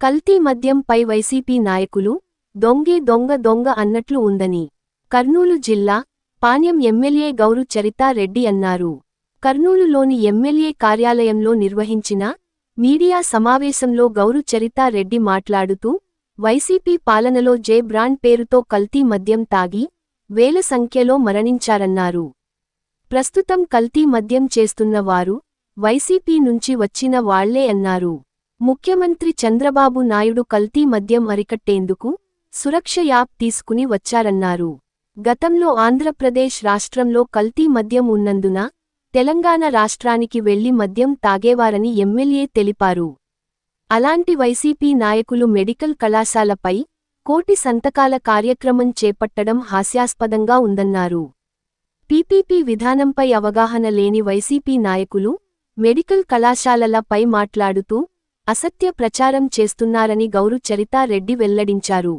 కల్తీ మద్యంపై వైసీపీ నాయకులు దొంగే దొంగ దొంగ అన్నట్లు ఉందని కర్నూలు జిల్లా పాణ్యం ఎమ్మెల్యే గౌరు చరితారెడ్డి అన్నారు. కర్నూలులోని ఎమ్మెల్యే కార్యాలయంలో నిర్వహించిన మీడియా సమావేశంలో గౌరు చరితారెడ్డి మాట్లాడుతూ వైసీపీ పాలనలో జే బ్రాండ్ పేరుతో కల్తీ మద్యం తాగి వేల సంఖ్యలో మరణించారన్నారు. ప్రస్తుతం కల్తీ మద్యం చేస్తున్న వారు వైసీపీ నుంచి వచ్చిన వాళ్ళే అన్నారు. ముఖ్యమంత్రి చంద్రబాబు నాయుడు కల్తీ మద్యం అరికట్టేందుకు సురక్ష యాప్ తీసుకుని వచ్చారన్నారు. గతంలో ఆంధ్రప్రదేశ్ రాష్ట్రంలో కల్తీ మద్యం ఉన్నందున తెలంగాణ రాష్ట్రానికి వెళ్ళి మద్యం తాగేవారని ఎమ్మెల్యే తెలిపారు. అలాంటి వైసీపీ నాయకులు మెడికల్ కళాశాలపై కోటి సంతకాల కార్యక్రమం చేపట్టడం హాస్యాస్పదంగా ఉందన్నారు. పీపీపీ విధానంపై అవగాహన లేని వైసీపీ నాయకులు మెడికల్ కళాశాలలపై మాట్లాడుతూ అసత్య ప్రచారం చేస్తున్నారని గౌరు చరితారెడ్డి వెల్లడించారు.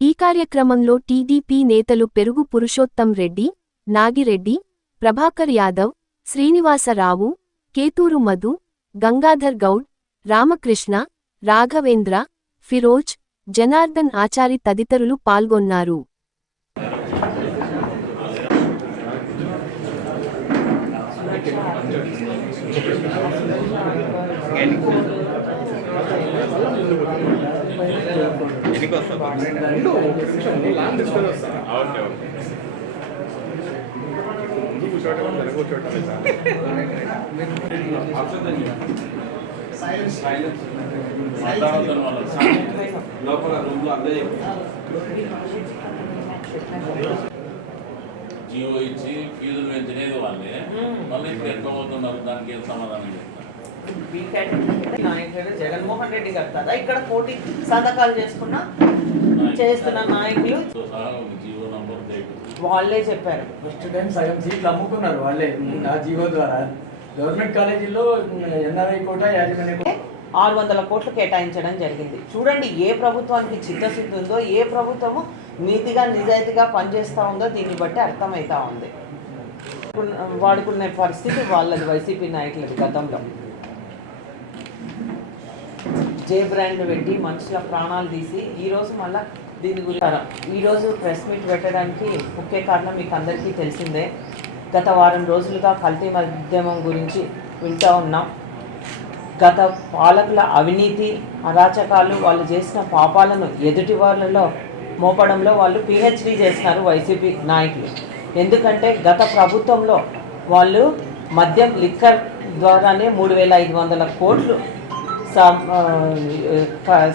ఈ కార్యక్రమంలో టీడీపీ నేతలు పెరుగు పురుషోత్తం రెడ్డి నాగిరెడ్డి ప్రభాకర్ యాదవ్ శ్రీనివాసరావు కేతూరు మధు గంగాధర్ గౌడ్ రామకృష్ణ రాఘవేంద్ర ఫిరోజ్ జనార్దన్ ఆచారి తదితరులు పాల్గొన్నారు. ఎన్నికి వస్తా వెనక కూర్చోవటం లోపల రూమ్లో అందరూ జీవో ఇచ్చి ఫీజులు పెంచినది వాళ్ళే. మళ్ళీ ఇప్పుడు ఎట్లా పోతున్నారు? దానికి ఏం సమాధానం జగన్మోహన్ రెడ్డి గారు కదా ఇక్కడ కోటి సంతకాలు చేసుకున్న? చేస్తున్న నాయకులు? వాళ్ళే చెప్పారు. ఫస్ట్ టైం సగం సీట్లు అమ్ముకున్నారు వాళ్ళే ఆ జీవో ద్వారా. గవర్నమెంట్ కాలేజీలో ఎన్ఆర్ఐ కోట యాజమాన్య కోట. ఆరు వందల కోట్లు కేటాయించడం జరిగింది. చూడండి ఏ ప్రభుత్వానికి చిత్తశుద్ధి ఉందో ఏ ప్రభుత్వము నీతిగా నిజాయితీగా పనిచేస్తూ ఉందో దీన్ని బట్టి అర్థమవుతా ఉంది. వాడుకునే పరిస్థితి వాళ్ళది వైసీపీ నాయకులది గతంలో. జే బ్రాండ్ పెట్టి మనుషుల ప్రాణాలు తీసి ఈరోజు మళ్ళీ దీని గురించి ఈరోజు ప్రెస్ మీట్ పెట్టడానికి ముఖ్య కారణం మీకు అందరికీ తెలిసిందే. గత వారం రోజులుగా కల్తీ మద్యమం గురించి వింటూ ఉన్నాం. గత పాలకుల అవినీతి అరాచకాలు వాళ్ళు చేసిన పాపాలను ఎదుటి వాళ్ళలో మోపడంలో వాళ్ళు పిహెచ్డి చేసినారు వైసీపీ నాయకులు. ఎందుకంటే గత ప్రభుత్వంలో వాళ్ళు మద్యం లిక్కర్ ద్వారానే మూడు వేల ఐదు వందల కోట్లు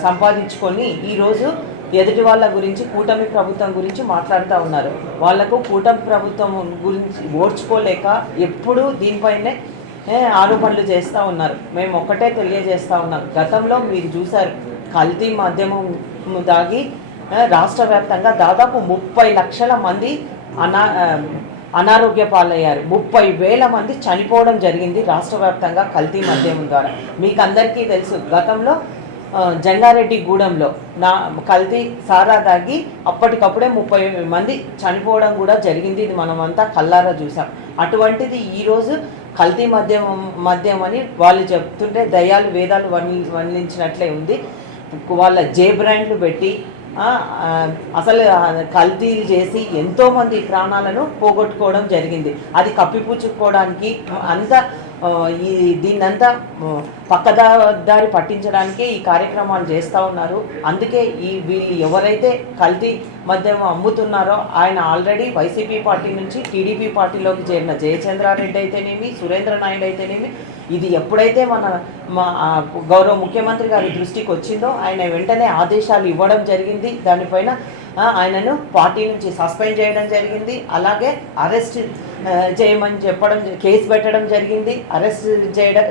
సంపాదించుకొని ఈరోజు ఎదుటి వాళ్ళ గురించి కూటమి ప్రభుత్వం గురించి మాట్లాడుతూ ఉన్నారు. వాళ్ళకు కూటమి ప్రభుత్వం గురించి ఓర్చుకోలేక ఎప్పుడూ దీనిపైనే ఆరోపణలు చేస్తూ ఉన్నారు. మేము ఒక్కటే తెలియజేస్తూ ఉన్నాం. గతంలో మీరు చూశారు కల్తీ మాధ్యమం దాగి రాష్ట్ర వ్యాప్తంగా దాదాపు ముప్పై లక్షల మంది అనా అనారోగ్య పాలయ్యారు. ముప్పై వేల మంది చనిపోవడం జరిగింది రాష్ట్ర వ్యాప్తంగా కల్తీ మద్యం ద్వారా. మీకు అందరికీ తెలుసు గతంలో ఆ, జంగారెడ్డి గూడెంలో నా కల్తీ సారా తాగి అప్పటికప్పుడే ముప్పై మంది చనిపోవడం కూడా జరిగింది. ఇది మనమంతా కల్లారా చూసాం అటువంటిది ఈరోజు కల్తీ మద్యం మద్యం అని వాళ్ళు చెప్తుంటే దయాలు వేదాలు వర్ణి వర్ణించినట్లే ఉంది. వాళ్ళ జే బ్రాండ్లు పెట్టి అసలు కల్తీలు చేసి ఎంతోమంది ప్రాణాలను పోగొట్టుకోవడం జరిగింది. అది కప్పిపుచ్చుకోవడానికి అంత ఈ దీన్నంతా పక్కదారి పట్టించడానికే ఈ కార్యక్రమాలు చేస్తూ ఉన్నారు. అందుకే ఈ వీళ్ళు ఎవరైతే కల్తీ మద్యం అమ్ముతున్నారో ఆయన ఆల్రెడీ వైసీపీ పార్టీ నుంచి టీడీపీ పార్టీలోకి చేరిన జయచంద్రారెడ్డి అయితేనేమి సురేంద్ర నాయుడు అయితేనేమి ఇది ఎప్పుడైతే మన మా గౌరవ ముఖ్యమంత్రి గారి దృష్టికి వచ్చిందో ఆయన వెంటనే ఆదేశాలు ఇవ్వడం జరిగింది. దానిపైన ఆయనను పార్టీ నుంచి సస్పెండ్ చేయడం జరిగింది. అలాగే అరెస్ట్ చేయమని చెప్పడం కేసు పెట్టడం జరిగింది. అరెస్ట్ చేయడం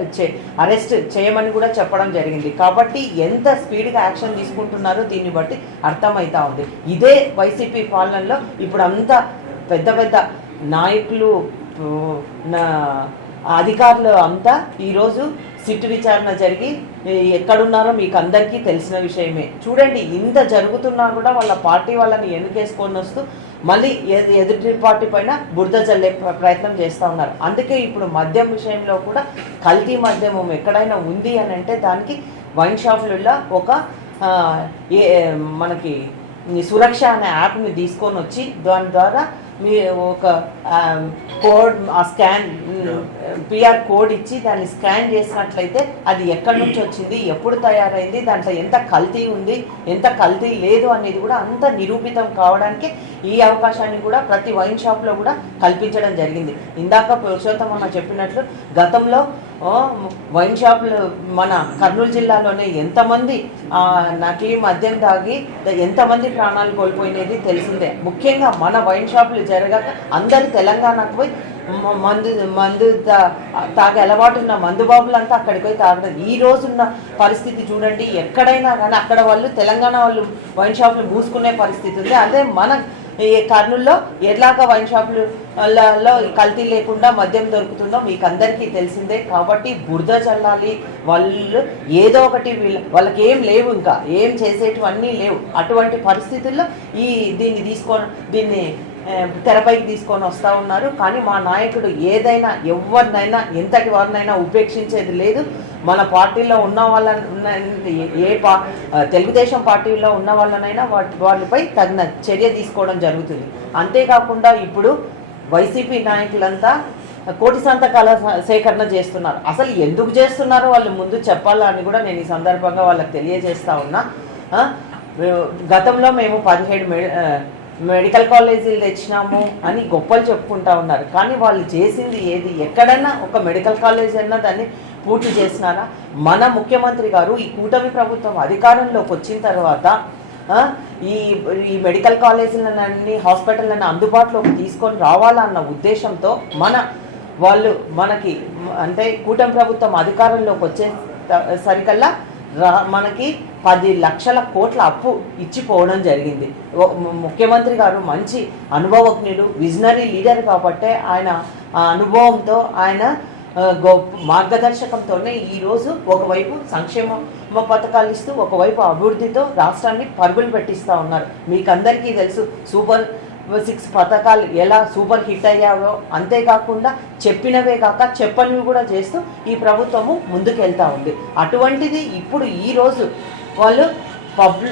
అరెస్ట్ చేయమని కూడా చెప్పడం జరిగింది. కాబట్టి ఎంత స్పీడ్గా యాక్షన్ తీసుకుంటున్నారో దీన్ని బట్టి అర్థమవుతా ఉంది. ఇదే వైసీపీ పాలనలో ఇప్పుడు అంతా పెద్ద పెద్ద నాయకులు అధికారులు అంతా ఈరోజు సిట్ విచారణ జరిగి ఎక్కడున్నారో మీకు అందరికీ తెలిసిన విషయమే. చూడండి ఇంత జరుగుతున్నా కూడా వాళ్ళ పార్టీ వాళ్ళని ఎన్నికేసుకొని వస్తూ మళ్ళీ ఎదుటి పార్టీ పైన బురద చల్లే ప్ర- ప్రయత్నం చేస్తూ ఉన్నారు. అందుకే ఇప్పుడు మద్యం విషయంలో కూడా కల్తీ మద్యమం ఎక్కడైనా ఉంది అని అంటే దానికి వైన్ షాపులలో ఒక ఏ మనకి సురక్ష అనే యాప్ని తీసుకొని వచ్చి దాని ద్వారా మీ ఒక కోడ్ ఆ స్కాన్ పిఆర్ కోడ్ ఇచ్చి దాన్ని స్కాన్ చేసినట్లయితే అది ఎక్కడి నుంచి వచ్చింది ఎప్పుడు తయారైంది దాంట్లో ఎంత కల్తీ ఉంది ఎంత కల్తీ లేదు అనేది కూడా అంత నిరూపితం కావడానికి ఈ అవకాశాన్ని కూడా ప్రతి వైన్ షాప్లో కూడా కల్పించడం జరిగింది. ఇందాక పురుషోత్తం అన్న చెప్పినట్లు గతంలో వైన్ షాపులు మన కర్నూలు జిల్లాలోనే ఎంతమంది నకిలీ మద్యం తాగి ఎంతమంది ప్రాణాలు కోల్పోయినది తెలిసిందే. ముఖ్యంగా మన వైన్ షాపులు జరగక అందరు తెలంగాణకు పోయి మందు మందు తా- తాగే అలవాటు ఉన్న మందు బాబులంతా అక్కడికి పోయి తాగడం ఈ రోజున్న పరిస్థితి చూడండి ఎక్కడైనా కానీ అక్కడ వాళ్ళు తెలంగాణ వాళ్ళు వైన్ షాపులు మూసుకునే పరిస్థితి ఉంది. అదే మన ఈ కర్నూల్లో ఎలాగ వైన్ షాపులలో కల్తీ లేకుండా మద్యం దొరుకుతుందో మీకు అందరికీ తెలిసిందే. కాబట్టి బురద చల్లాలి. వాళ్ళు ఏదో ఒకటి వీళ్ళ వాళ్ళకి ఏం లేవు ఇంకా. ఏం చేసేటివన్నీ లేవు. అటువంటి పరిస్థితుల్లో ఈ దీన్ని తీసుకొని దీన్ని తెరపైకి తీసుకొని వస్తూ ఉన్నారు. కానీ మా నాయకుడు ఏదైనా ఎవరినైనా ఎంతటి వారినైనా ఉపేక్షించేది లేదు. మన పార్టీలో ఉన్న వాళ్ళ ఏ పా తెలుగుదేశం పార్టీలో ఉన్న వాళ్ళనైనా వాటి వాళ్ళపై తగిన చర్య తీసుకోవడం జరుగుతుంది. అంతేకాకుండా ఇప్పుడు వైసీపీ నాయకులంతా కోటి సంతకాల సేకరణ చేస్తున్నారు. అసలు ఎందుకు చేస్తున్నారో? వాళ్ళు ముందు చెప్పాలని కూడా నేను ఈ సందర్భంగా వాళ్ళకి తెలియజేస్తా ఉన్నా. గతంలో మేము పదిహేడు మెడికల్ కాలేజీలు తెచ్చినాము అని గొప్పలు చెప్పుకుంటా ఉన్నారు. కానీ వాళ్ళు చేసింది ఏది? ఎక్కడన్నా ఒక మెడికల్ కాలేజ్ అన్నా దాన్ని పూర్తి చేసినారా? మన ముఖ్యమంత్రి గారు ఈ కూటమి ప్రభుత్వం అధికారంలోకి వచ్చిన తర్వాత ఈ ఈ మెడికల్ కాలేజీలన్నీ హాస్పిటల్ని అందుబాటులోకి తీసుకొని రావాలన్న ఉద్దేశంతో మన వాళ్ళు మనకి అంటే కూటమి ప్రభుత్వం అధికారంలోకి వచ్చే సరికల్లా రా మనకి పది లక్షల కోట్ల అప్పు ఇచ్చిపోవడం జరిగింది. ముఖ్యమంత్రి గారు మంచి అనుభవజ్ఞుడు విజనరీ లీడర్ కాబట్టే ఆయన ఆ అనుభవంతో ఆయన మార్గదర్శకంతోనే ఈరోజు ఒకవైపు సంక్షేమ పథకాలు ఇస్తూ ఒకవైపు అభివృద్ధితో రాష్ట్రాన్ని పరుగులు పెట్టిస్తూ ఉన్నారు. మీకు అందరికీ తెలుసు సూపర్ సిక్స్ పథకాలు ఎలా సూపర్ హిట్ అయ్యావో అంతేకాకుండా చెప్పినవే కాక చెప్పనివి కూడా చేస్తూ ఈ ప్రభుత్వము ముందుకెళ్తా ఉంది. అటువంటిది ఇప్పుడు ఈరోజు వాళ్ళు పబ్లి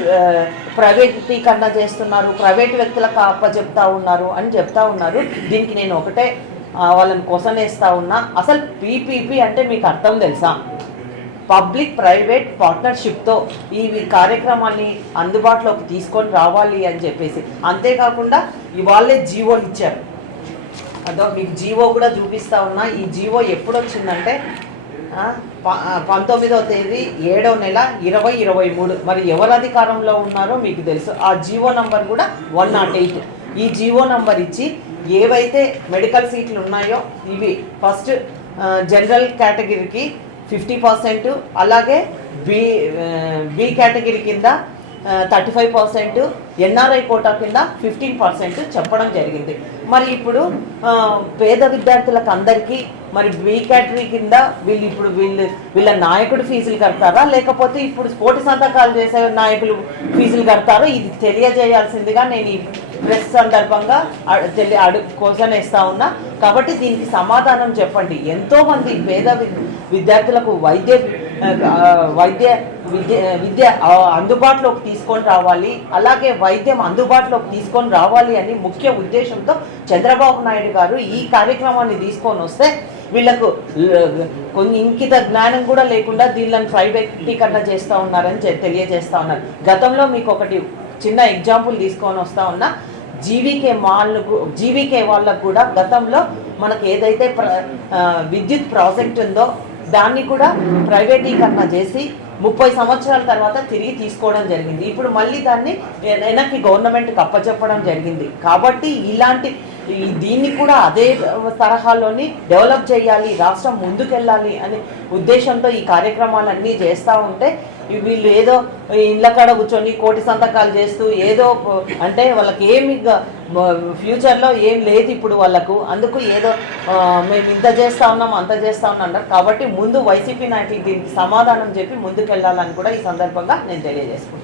ప్రైవేటీకరణ చేస్తున్నారు ప్రైవేట్ వ్యక్తులకు అప్పచెప్తా ఉన్నారు అని చెప్తా ఉన్నారు. దీనికి నేను ఒకటే వాళ్ళని కొసనేస్తా ఉన్నా. అసలు పీపీపీ అంటే మీకు అర్థం తెలుసా? పబ్లిక్ ప్రైవేట్ పార్ట్నర్షిప్తో ఈ కార్యక్రమాన్ని అందుబాటులోకి తీసుకొని రావాలి అని చెప్పేసి. అంతేకాకుండా ఇవాళే జీవోలు ఇచ్చారు. అదో మీకు జీవో కూడా చూపిస్తా ఉన్నా. ఈ జీవో ఎప్పుడు వచ్చిందంటే ప- పంతొమ్మిదవ తేదీ ఏడవ నెల ఇరవై ఇరవై మూడు. మరి ఎవరు అధికారంలో ఉన్నారో మీకు తెలుసు. ఆ జీవో నంబర్ కూడా వన్ నాట్ ఎయిట్. ఈ జీవో నంబర్ ఇచ్చి ఏవైతే మెడికల్ సీట్లు ఉన్నాయో ఇవి ఫస్ట్ జనరల్ కేటగిరీకి ఫిఫ్టీ పర్సెంట్ అలాగే బి బి కేటగిరీ కింద thirty five percent NRI quota కింద ఫిఫ్టీన్ పర్సెంట్ చెప్పడం జరిగింది. మరి ఇప్పుడు పేద విద్యార్థులకు అందరికీ మరి బి కేటగిరీ కింద వీళ్ళు ఇప్పుడు వీళ్ళు వీళ్ళ నాయకుడు ఫీజులు కడతారా? లేకపోతే ఇప్పుడు పోటీ సంతకాలు చేసే నాయకులు ఫీజులు కడతారో? ఇది తెలియజేయాల్సిందిగా నేను ప్రెస్ సందర్భంగా తెలి అడు కోసనేస్తా ఉన్నా. కాబట్టి దీనికి సమాధానం చెప్పండి. ఎంతోమంది పేద విద్యార్థులకు వైద్య వైద్య విద్య విద్య అందుబాటులోకి తీసుకొని రావాలి. అలాగే వైద్యం అందుబాటులోకి తీసుకొని రావాలి అని ముఖ్య ఉద్దేశంతో చంద్రబాబు నాయుడు గారు ఈ కార్యక్రమాన్ని తీసుకొని వస్తే వీళ్ళకు కొన్ని ఇంకిత జ్ఞానం కూడా లేకుండా దీళ్ళని ప్రైవేటీకరణ చేస్తూ ఉన్నారని చె- తెలియజేస్తా ఉన్నారు. గతంలో మీకు ఒకటి చిన్న ఎగ్జాంపుల్ తీసుకొని వస్తా ఉన్నా. జీవీకే మాల్కు జీవీకే వాళ్ళకు కూడా గతంలో మనకు ఏదైతే ప్ర విద్యుత్ ప్రాజెక్ట్ ఉందో దాన్ని కూడా ప్రైవేటీకరణ చేసి ముప్పై సంవత్సరాల తర్వాత తిరిగి తీసుకోవడం జరిగింది. ఇప్పుడు మళ్ళీ దాన్ని వెనక్కి గవర్నమెంట్కి అప్పచెప్పడం జరిగింది. కాబట్టి ఇలాంటి ఈ దీన్ని కూడా అదే తరహాలోని డెవలప్ చేయాలి రాష్ట్రం ముందుకెళ్ళాలి అనే ఉద్దేశంతో ఈ కార్యక్రమాలన్నీ చేస్తూ ఉంటే వీళ్ళు ఏదో ఇళ్ళ కాడ కూర్చొని కోటి సంతకాలు చేస్తూ ఏదో అంటే వాళ్ళకి ఏమి ఫ్యూచర్లో ఏం లేదు ఇప్పుడు వాళ్ళకు. అందుకు ఏదో మేము ఇంత చేస్తా ఉన్నాం అంత చేస్తా ఉన్నాం అన్నారు కాబట్టి ముందు వైసీపీ నాయకులు దీనికి సమాధానం చెప్పి ముందుకెళ్ళాలని కూడా ఈ సందర్భంగా నేను తెలియజేసుకుంటాను